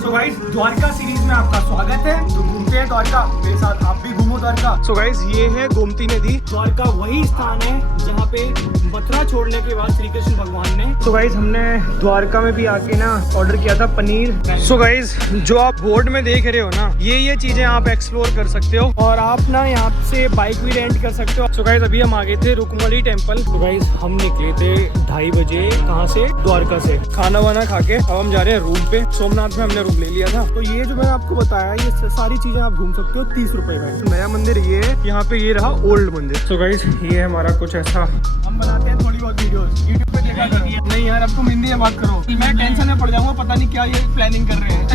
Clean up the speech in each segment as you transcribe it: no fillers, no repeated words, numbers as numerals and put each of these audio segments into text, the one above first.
So guys, Dwarka series में आपका स्वागत है। तो घूमते हैं द्वारका, मेरे साथ आप भी घूमो द्वारका। सो गाइस, ये है गोमती नदी। द्वारका वही स्थान है जहाँ पे मथुरा छोड़ने के बाद श्री कृष्ण भगवान ने। सो गाइस, हमने द्वारका में भी आके ना ऑर्डर किया था पनीर। सो गाइस, जो आप बोर्ड में देख रहे हो ना, ये चीजें आप एक्सप्लोर कर सकते हो और आप ना यहाँ से बाइक भी रेंट कर सकते हो। सो गाइस, अभी हम आ गए थे रुकमणी टेम्पल। सो गाइस, हम निकले थे 2:30 बजे। कहाँ से? द्वारका से। खाना वाना खा के अब हम जा रहे हैं रूम पे। सोमनाथ में हमने रूम ले लिया था। तो ये जो मैंने आपको बताया, ये सारी चीजें आप घूम सकते हो 30 रुपए में। तो नया मंदिर ये है, यहाँ पे ये रहा ओल्ड मंदिर। सो गाइस, ये है हमारा कुछ ऐसा। हम बनाते हैं थोड़ी बहुत वीडियोस यूट्यूब पे देखा करिए। नहीं यार, अब तुम हिंदी में बात करो, मैं टेंशन में पड़ जाऊंगा, पता नहीं क्या ये प्लानिंग कर रहे हैं।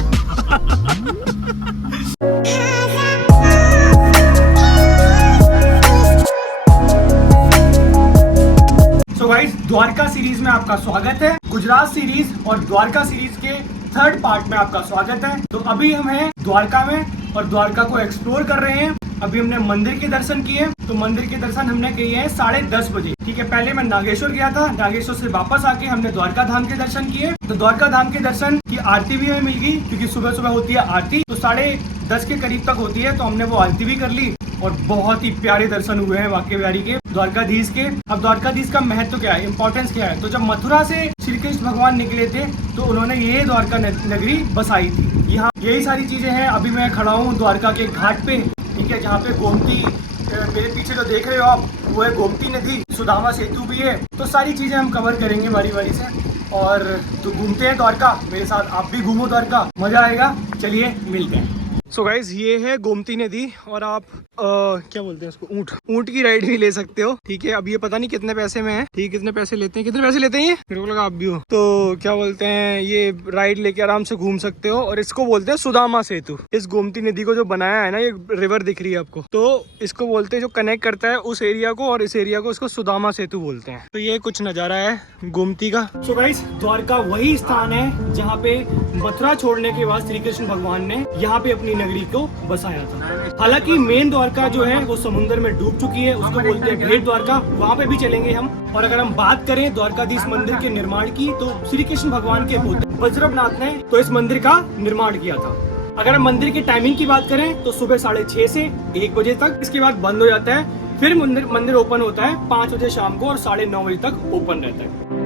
तो गाइस, द्वारका सीरीज में आपका स्वागत है। गुजरात सीरीज और द्वारका सीरीज के 3rd पार्ट में आपका स्वागत है। तो अभी हम हैं द्वारका में और द्वारका को एक्सप्लोर कर रहे हैं। अभी हमने मंदिर के दर्शन किए। तो मंदिर के दर्शन हमने किए हैं 10:30 बजे। ठीक है, पहले मैं नागेश्वर गया था। नागेश्वर से वापस आके हमने द्वारका धाम के दर्शन किए। तो द्वारका धाम के दर्शन की आरती भी हमें मिल गई, क्योंकि सुबह सुबह होती है आरती। तो 10:30 के करीब तक होती है। तो हमने वो आरती भी कर ली और बहुत ही प्यारे दर्शन हुए हैं वाकई बिहारी के, द्वारकाधीश के। अब द्वारकाधीश का महत्व क्या है, इंपॉर्टेंस क्या है? तो जब मथुरा से श्री कृष्ण भगवान निकले थे तो उन्होंने ये द्वारका नगरी बसाई थी। यहाँ यही सारी चीजें हैं। अभी मैं खड़ा हूँ द्वारका के घाट पे, ठीक है, जहाँ पे गोमती, मेरे पीछे जो देख रहे हो आप, वो है गोमती नदी। सुदामा सेतु भी है। तो सारी चीजें हम कवर करेंगे बारी बारी से। और तो घूमते हैं द्वारका, मेरे साथ आप भी घूमो द्वारका, मजा आएगा। चलिए मिलते हैं। सो गाइज, ये है गोमती नदी और आप क्या बोलते हैं उसको, ऊंट की राइड भी ले सकते हो। ठीक है, अब ये पता नहीं कितने पैसे में है। ठीक, कितने पैसे लेते हैं ये? मेरे को लगा आप भी हो। तो क्या बोलते हैं, ये राइड लेके आराम से घूम सकते हो। और इसको बोलते हैं सुदामा सेतु। इस गोमती नदी को जो बनाया है ना, ये रिवर दिख रही है आपको, तो इसको बोलते हैं, जो कनेक्ट करता है उस एरिया को और इस एरिया को, इसको सुदामा सेतु बोलते हैं। तो ये कुछ नजारा है गोमती का। सो गाइज, द्वारका वही स्थान है जहाँ पे मथुरा छोड़ने के बाद श्री कृष्ण भगवान ने यहाँ पे अपनी नगरी को बसाया था। हालांकि मेन द्वारका जो है वो समुद्र में डूब चुकी है, उसको बोलते हैं भेट द्वारका। वहाँ पे भी चलेंगे हम। और अगर हम बात करें द्वारकाधीश मंदिर के निर्माण की, तो श्री कृष्ण भगवान के पुत्र वज्रवनाथ ने तो इस मंदिर का निर्माण किया था। अगर हम मंदिर की टाइमिंग की बात करें तो सुबह 6:30 से 1 बजे तक। इसके बाद बंद हो जाता है। फिर मंदिर ओपन होता है 5 बजे शाम को और 9:30 बजे तक ओपन रहता है।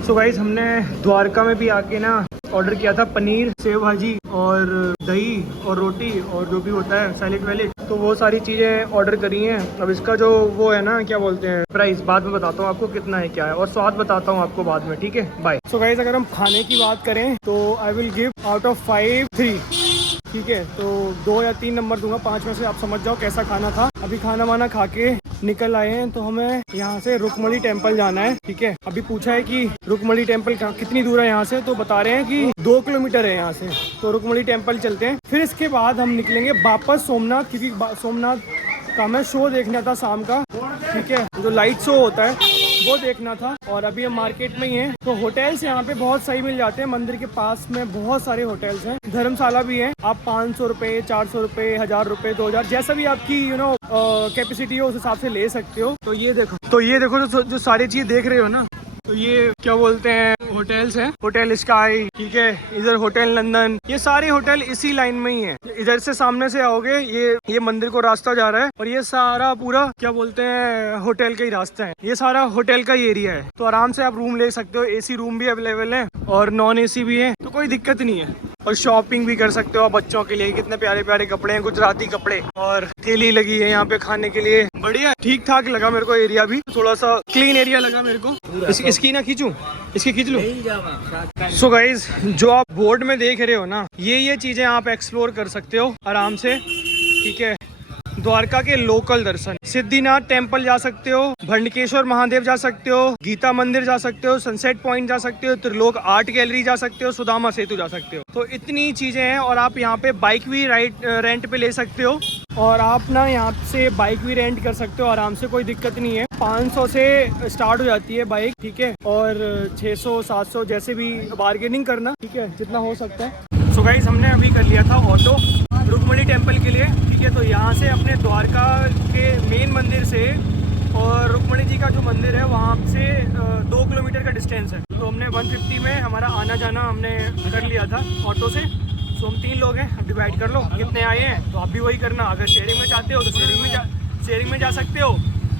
तो गाइस, हमने द्वारका में भी आके ना ऑर्डर किया था पनीर, सेव भाजी और दही और रोटी और जो भी होता है सैलेड वैलेड। तो वो सारी चीज़ें ऑर्डर करी हैं। अब इसका जो वो है ना, क्या बोलते हैं, प्राइस बाद में बताता हूँ आपको कितना है क्या है, और स्वाद बताता हूँ आपको बाद में। ठीक है, बाय। सो गाइस, अगर हम खाने की बात करें तो I will give out of 5 3। ठीक है, तो 2 या 3 नंबर दूंगा, 5 में से आप समझ जाओ कैसा खाना था। अभी खाना वाना खा के निकल आए हैं। तो हमें यहाँ से रुकमणी टेम्पल जाना है। ठीक है, अभी पूछा है कि रुकमणी टेम्पल कितनी दूर है यहाँ से, तो बता रहे हैं कि 2 किलोमीटर है यहाँ से। तो रुकमणी टेम्पल चलते हैं। फिर इसके बाद हम निकलेंगे वापस सोमनाथ, क्योंकि सोमनाथ का हमें शो देखना था शाम का। ठीक है, जो लाइट शो होता है वो देखना था। और अभी हम मार्केट में ही हैं। तो होटल्स यहाँ पे बहुत सही मिल जाते हैं। मंदिर के पास में बहुत सारे होटल्स हैं, धर्मशाला भी है। आप 500 रुपए, 400 रुपए, 1000 रुपए, 2000, जैसा भी आपकी कैपेसिटी हो उस हिसाब से ले सकते हो। तो ये देखो जो सारी चीज देख रहे हो ना, तो ये क्या बोलते हैं, होटल्स हैं। होटल स्काई, ठीक है, इधर होटल नंदन, ये सारे होटल इसी लाइन में ही है। इधर से सामने से आओगे, ये मंदिर को रास्ता जा रहा है और ये सारा पूरा क्या बोलते हैं, होटल का ही रास्ता है। ये सारा होटल का ही एरिया है। तो आराम से आप रूम ले सकते हो। एसी रूम भी अवेलेबल है और नॉन एसी भी है, तो कोई दिक्कत नहीं है। और शॉपिंग भी कर सकते हो बच्चों के लिए। कितने प्यारे प्यारे कपड़े हैं, गुजराती कपड़े, और ठेली लगी है यहाँ पे खाने के लिए। बढ़िया, ठीक ठाक लगा मेरे को एरिया भी, थोड़ा सा क्लीन एरिया लगा मेरे को। इसकी ना खींचूं, इसकी खींच लो। सो गाइज, जो आप बोर्ड में देख रहे हो ना, ये चीजें आप एक्सप्लोर कर सकते हो आराम से। ठीक है, द्वारका के लोकल दर्शन, सिद्धिनाथ टेम्पल जा सकते हो, भंडकेश्वर महादेव जा सकते हो, गीता मंदिर जा सकते हो, सनसेट पॉइंट जा सकते हो, त्रिलोक आर्ट गैलरी जा सकते हो, सुदामा सेतु जा सकते हो। तो इतनी चीजें हैं। और आप यहाँ पे बाइक भी रेंट पे ले सकते हो। और आप ना यहाँ से बाइक भी रेंट कर सकते हो आराम से, कोई दिक्कत नहीं है। 500 से स्टार्ट हो जाती है बाइक। ठीक है, और 600 700 जैसे भी बार्गेनिंग करना, ठीक है, जितना हो सकता है। सो गाइस, हमने अभी कर लिया था ऑटो रुकमणी टेम्पल के लिए। ठीक है, तो यहाँ से अपने द्वारका के मेन मंदिर से और रुक्मणी जी का जो मंदिर है वहाँ से 2 किलोमीटर का डिस्टेंस है। तो हमने 150 में हमारा आना जाना हमने कर लिया था ऑटो से। तो हम 3 लोग हैं, अब डिवाइड कर लो कितने आए हैं, तो आप भी वही करना। अगर शेयरिंग में चाहते हो तो शेयरिंग में जा सकते हो,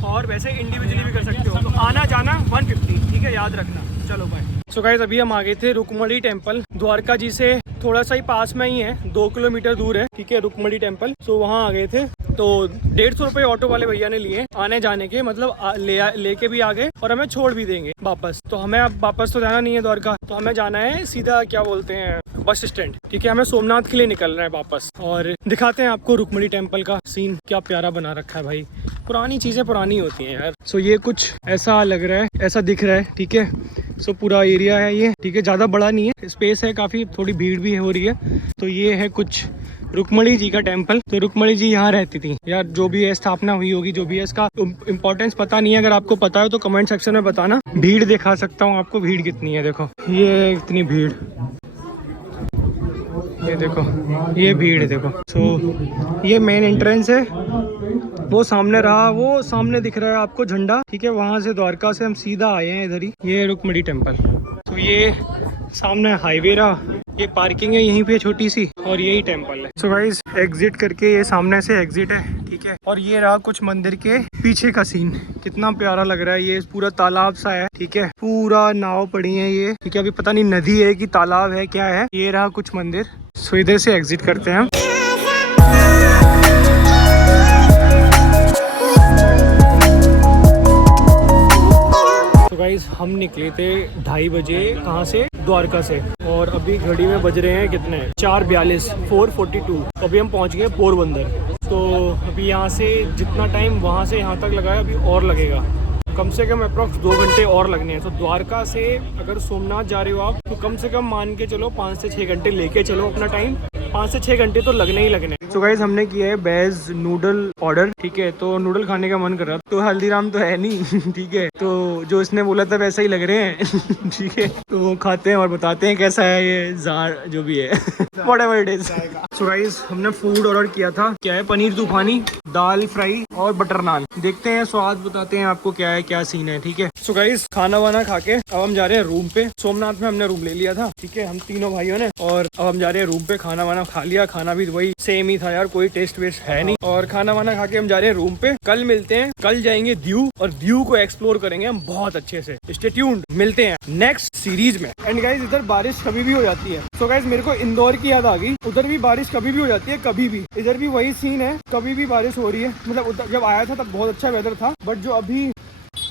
और वैसे इंडिविजुअली भी कर सकते हो। तो आना जाना 150, ठीक है, याद रखना। चलो बाय। सो गाइस अभी हम आ गए थे रुक्मणी टेम्पल। द्वारका जी से थोड़ा सा ही पास में ही है, 2 किलोमीटर दूर है, ठीक है, रुक्मणी टेम्पल। तो वहाँ आ गए थे। तो 150 रुपये ऑटो वाले भैया ने लिए आने जाने के, मतलब लेके भी आ गए और हमें छोड़ भी देंगे वापस। तो हमें अब वापस तो जाना नहीं है द्वारका, तो हमें जाना है सीधा क्या बोलते हैं बस स्टैंड, ठीक है। हमें सोमनाथ के लिए निकलना है वापस। और दिखाते हैं आपको रुक्मणी टेम्पल का सीन, क्या प्यारा बना रखा है भाई। पुरानी चीज़ें पुरानी होती हैं यार। सो ये कुछ ऐसा लग रहा है, ऐसा दिख रहा है, ठीक है। सो पूरा एरिया है ये, ठीक है, ज़्यादा बड़ा नहीं है, स्पेस है काफ़ी, थोड़ी भीड़ भी हो रही है। तो ये है कुछ रुक्मणी जी का टेम्पल। तो रुक्मणी जी यहाँ रहती थी यार, जो भी है स्थापना हुई होगी, जो भी है इसका इम्पोर्टेंस पता नहीं है। अगर आपको पता है तो कमेंट सेक्शन में बताना। भीड़ दिखा सकता हूँ आपको, भीड़ कितनी है देखो, ये इतनी भीड़, ये देखो, ये भीड़ है देखो। सो ये मेन एंट्रेंस है, वो सामने रहा, वो सामने दिख रहा है आपको झंडा, ठीक है। वहाँ से द्वारका से हम सीधा आए हैं इधर ही, ये रुक्मणी टेम्पल। तो ये सामने हाईवे रहा, ये पार्किंग है यहीं पे छोटी सी, और यही टेम्पल है। सो गाइस एग्जिट करके ये सामने से एग्जिट है, ठीक है। और ये रहा कुछ मंदिर के पीछे का सीन, कितना प्यारा लग रहा है। ये पूरा तालाब सा है, ठीक है, पूरा नाव पड़ी है ये, ठीक है। अभी पता नहीं नदी है कि तालाब है, क्या है। ये रहा कुछ मंदिर। सो इधर से एग्जिट करते हैं हम। गाइस हम निकले थे 2:30 बजे, कहाँ से, द्वारका से। और अभी घड़ी में बज रहे हैं कितने, 4:42, 4:42। तो अभी हम पहुँच गए पोरबंदर। तो अभी यहाँ से जितना टाइम वहाँ से यहाँ तक लगा है, अभी और लगेगा, कम से कम अप्रॉक्स 2 घंटे और लगने हैं। तो द्वारका से अगर सोमनाथ जा रहे हो आप, तो कम से कम मान के चलो 5 से 6 घंटे लेके चलो अपना टाइम, 5 से 6 घंटे तो लगने ही लगने। तो गाइस हमने किया है वेज नूडल ऑर्डर, ठीक है। तो नूडल खाने का मन कर रहा, तो हल्दीराम तो है नहीं, ठीक है। तो जो इसने बोला था वैसा ही लग रहे हैं, ठीक है। तो वो खाते हैं और बताते हैं कैसा है ये जार जो भी है, whatever it is. So guys हमने फूड ऑर्डर किया था, क्या है, पनीर तूफानी, दाल फ्राई और बटर नान। देखते हैं, स्वाद बताते हैं आपको क्या है, क्या सीन है, ठीक है। सो गाइस खाना वाना खा के अब हम जा रहे हैं रूम पे। सोमनाथ में हमने रूम ले लिया था, ठीक है, हम तीनों भाइयों ने। और अब हम जा रहे हैं रूम पे, खाना वाना खा लिया, खाना भी वही सेम ही था यार, कोई टेस्ट वेस्ट है नहीं। और खाना वाना खा के हम जा रहे हैं रूम पे। कल मिलते हैं, कल जाएंगे दीव, और दीव को एक्सप्लोर करेंगे हम बहुत अच्छे से। स्टे ट्यून्ड, मिलते हैं नेक्स्ट सीरीज में। एंड गाइस इधर बारिश कभी भी हो जाती है। सो गाइस मेरे को इंदौर की याद आ गई, उधर भी बारिश कभी भी हो जाती है, कभी भी। इधर भी वही सीन है, कभी भी बारिश हो रही है। मतलब उधर जब आया था तब बहुत अच्छा वेदर था, बट जो अभी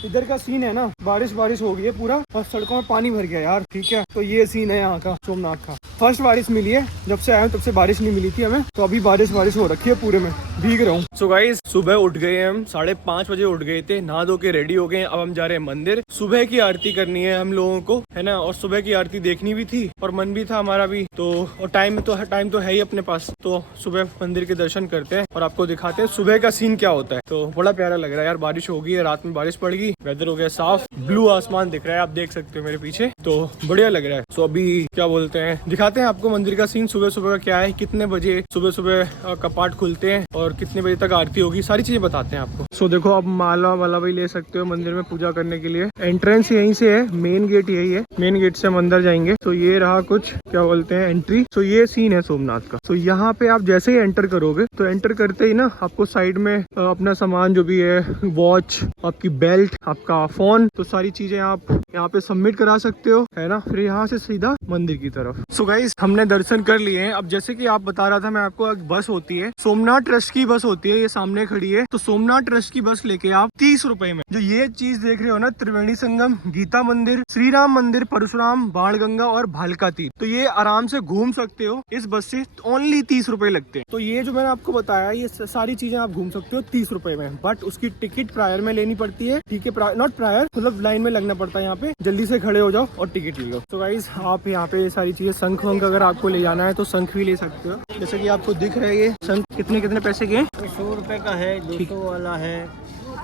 इधर का सीन है ना, बारिश हो गई है पूरा, और सड़कों में पानी भर गया यार, ठीक है। तो ये सीन है यहाँ का सोमनाथ का। फर्स्ट बारिश मिली है, जब से आया हूँ तब से बारिश नहीं मिली थी हमें। तो अभी बारिश हो रखी है, पूरे में भीग रहा हूँ। सो गाइस सुबह उठ गए हम, 5:30 बजे उठ गए थे, नहा धो के रेडी हो गए। अब हम जा रहे हैं मंदिर, सुबह की आरती करनी है हम लोगों को, है ना। और सुबह की आरती देखनी भी थी, और मन भी था हमारा भी। तो और टाइम तो है ही अपने पास, तो सुबह मंदिर के दर्शन करते हैं और आपको दिखाते हैं सुबह का सीन क्या होता है। तो बड़ा प्यारा लग रहा है यार, बारिश हो गई है, रात में बारिश पड़ गई, वेदर हो गया साफ, ब्लू आसमान दिख रहा है, आप देख सकते हो मेरे पीछे, तो बढ़िया लग रहा है। सो अभी क्या बोलते हैं, दिखाते हैं आपको मंदिर का सीन, सुबह सुबह का क्या है, कितने बजे सुबह कपाट खुलते हैं और कितने बजे तक आरती होगी, सारी चीजें बताते हैं आपको। सो देखो आप माला वाला भी ले सकते हो मंदिर में पूजा करने के लिए। एंट्रेंस यहीं से है, मेन गेट यही है, मेन गेट से हम अंदर जाएंगे। तो ये रहा कुछ क्या बोलते हैं एंट्री। तो ये सीन है सोमनाथ का। तो यहाँ पे आप जैसे ही एंटर करोगे, तो एंटर करते ही ना आपको साइड में अपना सामान जो भी है, वॉच, आपकी बेल्ट, आपका फोन, तो सारी चीजें आप यहाँ पे सबमिट करा सकते हो, है ना। फिर यहाँ से सीधा मंदिर की तरफ। सो गाइस हमने दर्शन कर लिए हैं। अब जैसे कि आप बता रहा था मैं आपको, एक बस होती है, सोमनाथ ट्रस्ट की बस होती है, ये सामने खड़ी है। तो सोमनाथ ट्रस्ट की बस लेके आप 30 रुपए में, जो ये चीज देख रहे हो ना, त्रिवेणी संगम, गीता मंदिर, श्री राम मंदिर, परशुराम, बाणगंगा और भालका तीर्थ, तो ये आराम से घूम सकते हो इस बस से। ओनली 30 रुपए लगते हैं। तो ये जो मैंने आपको बताया, ये सारी चीजें आप घूम सकते हो 30 रुपए में, बट उसकी टिकट प्रायर में लेनी पड़ती है, ठीक है। नॉट प्रायर, मतलब लाइन में लगना पड़ता है, यहाँ पे जल्दी से खड़े हो जाओ और टिकट ले लो। तो गाइस आप यहाँ पे सारी चीजें, शंख वंख अगर आपको ले जाना है तो शंख भी ले सकते हो, जैसे कि आपको दिख रहा है। ये शंख कितने पैसे के? 100 रुपए का है, 200 वाला है,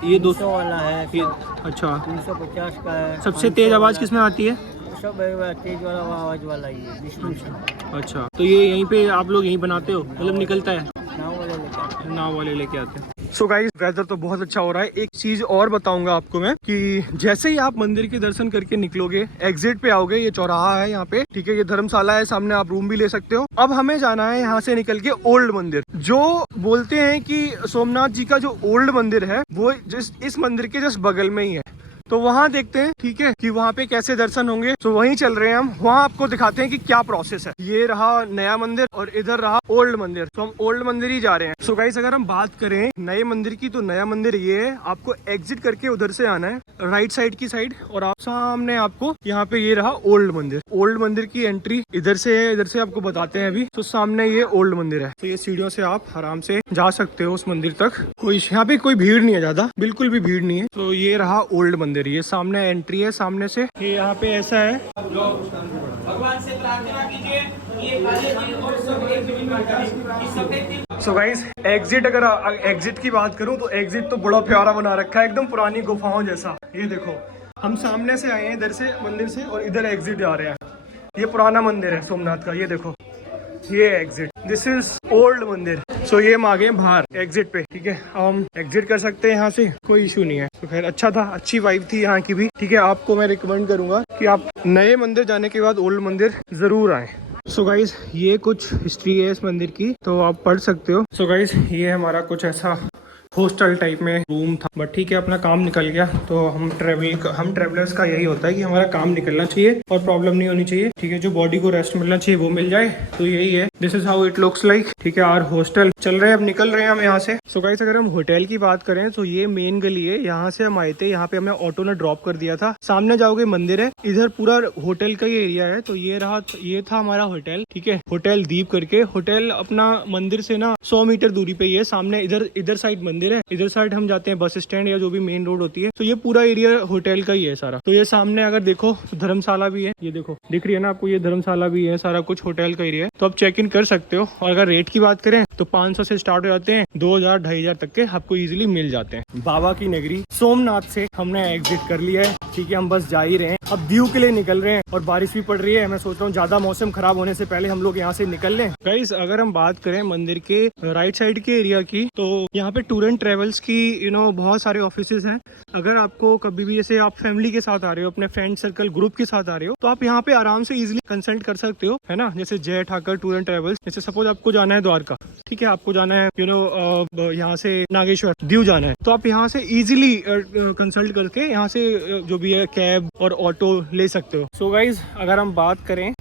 ये 200 वाला है, अच्छा 350 का है। सबसे तेज आवाज किसमें आती है? सब तेज वाला आवाज वाला ही है, विष्णु। अच्छा, तो ये यहीं पे आप लोग यहीं बनाते हो, मतलब निकलता है? नाव वाले लेकर नाव वाले लेके आते हैं। सो गाइस वेदर तो बहुत अच्छा हो रहा है। एक चीज और बताऊंगा आपको मैं कि जैसे ही आप मंदिर के दर्शन करके निकलोगे, एग्जिट पे आओगे, ये चौराहा है यहाँ पे, ठीक है, ये धर्मशाला है सामने, आप रूम भी ले सकते हो। अब हमें जाना है यहाँ से निकल के ओल्ड मंदिर। जो बोलते हैं कि सोमनाथ जी का जो ओल्ड मंदिर है वो इस मंदिर के जस्ट बगल में ही है, तो वहाँ देखते हैं, ठीक है, कि वहाँ पे कैसे दर्शन होंगे। तो वहीं चल रहे हैं हम, वहाँ आपको दिखाते हैं कि क्या प्रोसेस है। ये रहा नया मंदिर और इधर रहा ओल्ड मंदिर, तो हम ओल्ड मंदिर ही जा रहे हैं। सो गाइस अगर हम बात करें नए मंदिर की, तो नया मंदिर ये है, आपको एग्जिट करके उधर से आना है राइट साइड की साइड, और आप सामने आपको यहाँ पे ये रहा ओल्ड मंदिर। ओल्ड मंदिर की एंट्री इधर से है, इधर से आपको बताते हैं अभी। तो सामने ये ओल्ड मंदिर है, तो ये सीढ़ियों से आप आराम से जा सकते हो उस मंदिर तक। कोई यहाँ पे कोई भीड़ नहीं है ज्यादा, बिल्कुल भी भीड़ नहीं है। तो ये रहा ओल्ड मंदिर, ये सामने एंट्री है सामने से। ये यहाँ पे ऐसा है, भगवान से प्रार्थना कीजिए ये काले तिल और सफेद तिल में सफेद तिल। सो गाइस एग्जिट, अगर एग्जिट की बात करूं तो एग्जिट तो बड़ा प्यारा बना रखा है, एकदम पुरानी गुफाओं जैसा। ये देखो हम सामने से आए हैं इधर से मंदिर से, और इधर एग्जिट आ रहे हैं। ये पुराना मंदिर है सोमनाथ का, ये देखो ये एग्जिट, दिस इज ओल्ड मंदिर। सो ये हम आ गए बाहर एग्जिट पे, ठीक है, हम एग्जिट कर सकते हैं यहाँ से, कोई इशू नहीं है। तो खैर अच्छा था, अच्छी वाइब थी यहाँ की भी, ठीक है। आपको मैं रिकमेंड करूंगा कि आप नए मंदिर जाने के बाद ओल्ड मंदिर जरूर आए। सो गाइज ये कुछ हिस्ट्री है इस मंदिर की, तो आप पढ़ सकते हो। सो गाइज ये हमारा कुछ ऐसा हॉस्टल टाइप में रूम था, बट ठीक है अपना काम निकल गया। तो हम ट्रेवलर्स का यही होता है कि हमारा काम निकलना चाहिए और प्रॉब्लम नहीं होनी चाहिए, ठीक है। जो बॉडी को रेस्ट मिलना चाहिए वो मिल जाए, तो यही है, this is how it looks like, ठीक है। आवर हॉस्टल चल रहे हैं, अब निकल रहे हैं हम यहाँ से। सो गाइस अगर हम होटल की बात करें तो ये मेन गली है, यहाँ से हम आए थे, यहाँ पे हमें ऑटो ने ड्रॉप कर दिया था। सामने जाओगे मंदिर है, इधर पूरा होटल का ही एरिया है। तो ये था हमारा होटल, ठीक है, होटल दीप करके। होटल अपना मंदिर से ना 100 मीटर दूरी पे ही है। सामने इधर साइड मंदिर है, इधर साइड हम जाते हैं बस स्टैंड या जो भी मेन रोड होती है। तो ये पूरा एरिया होटल का ही है सारा। तो ये सामने अगर देखो तो धर्मशाला भी है, ये देखो दिख रही है ना आपको, ये धर्मशाला भी है, सारा कुछ होटल का एरिया है। तो आप चेक इन कर सकते हो। और अगर रेट की बात करें तो 500 से स्टार्ट हो जाते हैं, 2000 2500 तक के आपको इजीली मिल जाते हैं। बाबा की नगरी सोमनाथ से हमने एग्जिट कर लिया है, ठीक है। हम बस जा ही रहे हैं, अब दीव के लिए निकल रहे हैं, और बारिश भी पड़ रही है। मैं सोच रहा हूँ ज्यादा मौसम खराब होने से पहले हम लोग यहाँ से निकल लें। गाइस अगर हम बात करें मंदिर के राइट साइड के एरिया की, तो यहाँ पे टूर एंड ट्रेवल्स की बहुत सारे ऑफिसेज हैं। अगर आपको कभी भी जैसे आप फैमिली के साथ आ रहे हो, अपने फ्रेंड सर्कल ग्रुप के साथ आ रहे हो, तो आप यहाँ पे आराम से इजीली कंसल्ट कर सकते हो, है ना। जैसे जय ठाकर टूर एंड ट्रेवल्स, जैसे सपोज आपको जाना है द्वारका, ठीक है, आपको जाना है यहाँ से नागेश्वर, दीव जाना है, तो आप यहाँ से इजीली कंसल्ट करके यहाँ से जो भी है कैब और ऑटो ले सकते हो। सो गाइज अगर हम बात करें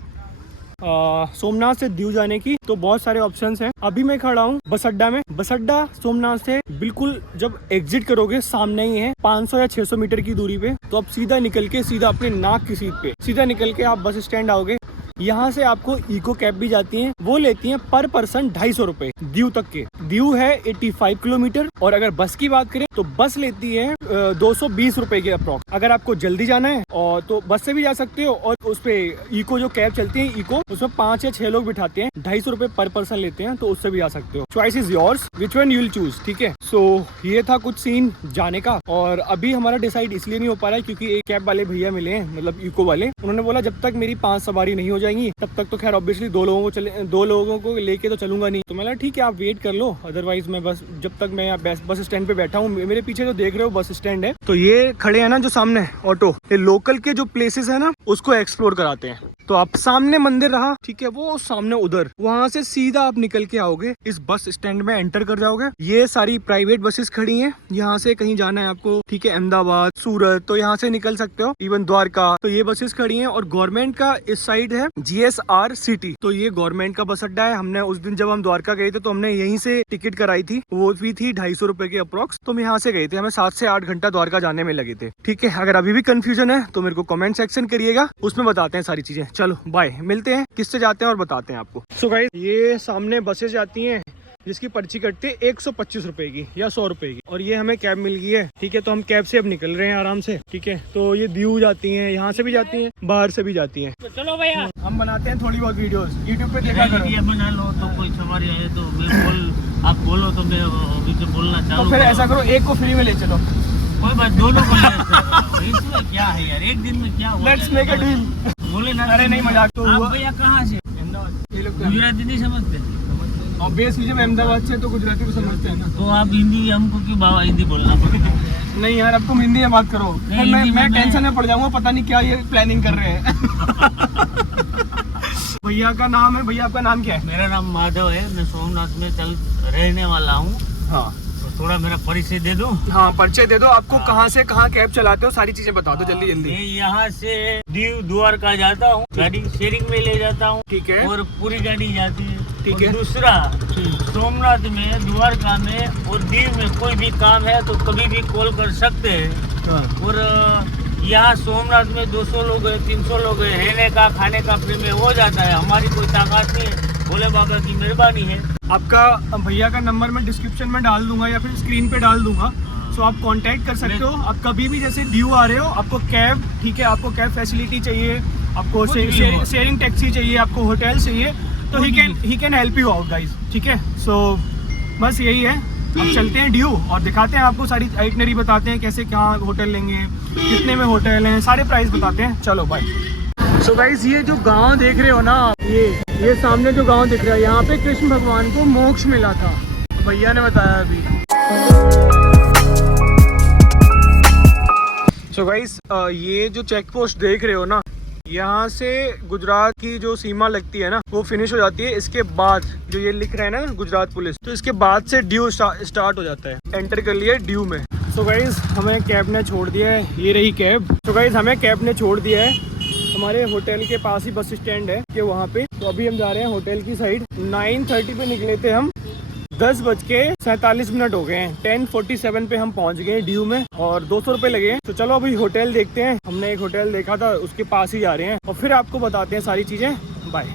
सोमनाथ से दीव जाने की, तो बहुत सारे ऑप्शंस हैं। अभी मैं खड़ा हूँ बस अड्डा में। बस अड्डा सोमनाथ से बिल्कुल जब एग्जिट करोगे सामने ही है, 500 या 600 मीटर की दूरी पे। तो आप सीधा निकल के सीधा अपने नाक की सीट पे सीधा निकल के आप बस स्टैंड आओगे। यहाँ से आपको इको कैब भी जाती हैं, वो लेती हैं पर पर्सन 250 रुपए दीव तक के। दीव है 85 किलोमीटर, और अगर बस की बात करें तो बस लेती है 220 रुपए के अप्रॉक्स। अगर आपको जल्दी जाना है और तो बस से भी जा सकते हो, और उस पे इको जो कैब चलती है इको, उसमें 5 या 6 लोग बिठाते हैं, 250 रुपए पर पर्सन लेते हैं, तो उससे भी जा सकते हो। Choice is yours, which one you will choose, ठीक है। सो ये था कुछ सीन जाने का, और अभी हमारा डिसाइड इसलिए नहीं हो पा रहा है क्योंकि एक कैब वाले भैया मिले हैं, मतलब इको वाले। उन्होंने बोला जब तक मेरी 5 सवारी नहीं हो जाएंगी तब तक तो खैर ऑब्वियसली 2 लोगों को लेके तो चलूंगा नहीं। तो मैं ठीक है आप वेट कर लो, अदरवाइज मैं बस जब तक मैं बस स्टैंड पे बैठा हूँ, मेरे पीछे तो देख रहे हो बस स्टैंड है। तो ये खड़े हैं ना जो सामने ऑटो, ये लोकल के जो प्लेसेस है ना उसको एक्सप्लोर कराते हैं। तो आप सामने मंदिर रहा, ठीक है, वो सामने उधर, वहां से सीधा आप निकल के आओगे, इस बस स्टैंड में एंटर कर जाओगे। ये सारी प्राइवेट बसेस खड़ी हैं, यहाँ से कहीं जाना है आपको, ठीक है, अहमदाबाद, सूरत, तो यहाँ से निकल सकते हो, इवन द्वारका, तो ये बसेस खड़ी हैं। और गवर्नमेंट का इस साइड है GSR सिटी, तो ये गवर्नमेंट का बस अड्डा है। हमने उस दिन जब हम द्वारका गए थे तो हमने यहीं से टिकट कराई थी, वो भी थी 250 रुपए के अप्रॉक्स। तो हम यहाँ से गए थे, हमें 7 से 8 घंटा द्वारका जाने में लगे थे, ठीक है। अगर अभी भी कंफ्यूजन है तो मेरे को कमेंट सेक्शन करिएगा, उसमें बताते हैं सारी चीजें। चलो बाय, मिलते हैं किससे जाते हैं और बताते हैं आपको। सो गाइस ये सामने बसेस जाती हैं जिसकी पर्ची कटती है 125 रुपए की या 100 रुपए की, और ये हमें कैब मिल गई है, ठीक है। तो हम कैब से अब निकल रहे हैं आराम से, ठीक है। तो ये दीव जाती हैं, यहाँ से भी जाती हैं, बाहर से भी जाती हैं। तो चलो भैया हम बनाते हैं थोड़ी बहुत वीडियोस, यूट्यूब पे देखा करो। ये बना लो तो कोई सवारी आए तो बिल्कुल आप बोलो तो मैं अभी से बोलना चालू। तो फिर ऐसा करो, एक को फ्री में ले चलो। कोई बात, दोनों को ले इसमें क्या है यार, एक दिन में क्या हुआ? Let's make a deal. बोले ना, अरे नहीं मजाक तो आप हुआ। भैया कहाँ से? ये लोग गुजराती नहीं समझते? ऑब्वियसली जब अहमदाबाद से तो गुजराती को समझते हैं ना। तो आप हिंदी हमको क्यों बाबा हिंदी बोलना पड़ेगा? नहीं यार, अब तुम हिंदी में बात करो, नहीं, फिर हिंदी मैं में टेंशन में पड़ जाऊंगा, पता नहीं क्या ये प्लानिंग कर रहे हैं। भैया का नाम है, भैया आपका नाम क्या है? मेरा नाम माधव है, मैं सोमनाथ में चल रहने वाला हूँ। हाँ तो थोड़ा मेरा परिचय दे दो। हाँ, परिचय दे दो। आपको कहाँ से कहाँ कैब चलाते हो, सारी चीजें बता दो जल्दी जल्दी। मैं यहाँ से दीव द्वारका जाता हूँ, गाड़ी शेयरिंग में ले जाता हूँ। ठीक है। और पूरी गाड़ी जाती है। ठीक और है। दूसरा, सोमनाथ में, द्वारका में और दीव में कोई भी काम है तो कभी भी कॉल कर सकते हैं। हाँ। और यहाँ सोमनाथ में 200 लोग है, 300 लोग है, रहने का खाने का फ्री में हो जाता है। हमारी कोई ताकत नहीं है, भोले बाबा की मेहरबानी है। आपका भैया का नंबर मैं डिस्क्रिप्शन में डाल दूंगा या फिर स्क्रीन पे डाल दूंगा, सो आप कांटेक्ट कर सकते हो। आप कभी भी जैसे दीव आ रहे हो, आपको कैब, ठीक है, आपको कैब फैसिलिटी चाहिए, आपको शेयरिंग टैक्सी चाहिए, आपको होटल चाहिए, तो he can help you out guys, ठीक है। सो बस यही है। अब चलते हैं ड्यू और दिखाते हैं आपको, सारी आइटनरी बताते हैं, कैसे कहाँ होटल लेंगे, कितने में होटल हैं, सारे प्राइस बताते हैं। चलो बाय। सो गाइस, ये जो गांव देख रहे हो ना, ये सामने जो गांव दिख रहा है, यहाँ पे कृष्ण भगवान को मोक्ष मिला था, भैया ने बताया अभी। सो गाइस, ये जो चेक पोस्ट देख रहे हो ना, यहाँ से गुजरात की जो सीमा लगती है ना, वो फिनिश हो जाती है। इसके बाद जो ये लिख रहे हैं ना गुजरात पुलिस, तो इसके बाद से ड्यू स्टार्ट हो जाता है। एंटर कर लिया ड्यू में। सो गाइस, हमें कैब ने छोड़ दिया है, ये रही कैब। सो गाइस, हमें कैब ने छोड़ दिया है, हमारे होटल के पास ही बस स्टैंड है कि वहाँ पे। तो अभी हम जा रहे हैं होटल की साइड। 9:30 पे निकले थे हम, 10:47 हो गए हैं। 10:47 पे हम पहुँच गए ड्यू में और 200 रुपये लगे हैं। तो चलो अभी होटल देखते हैं। हमने एक होटल देखा था, उसके पास ही जा रहे हैं और फिर आपको बताते हैं सारी चीज़ें। बाय।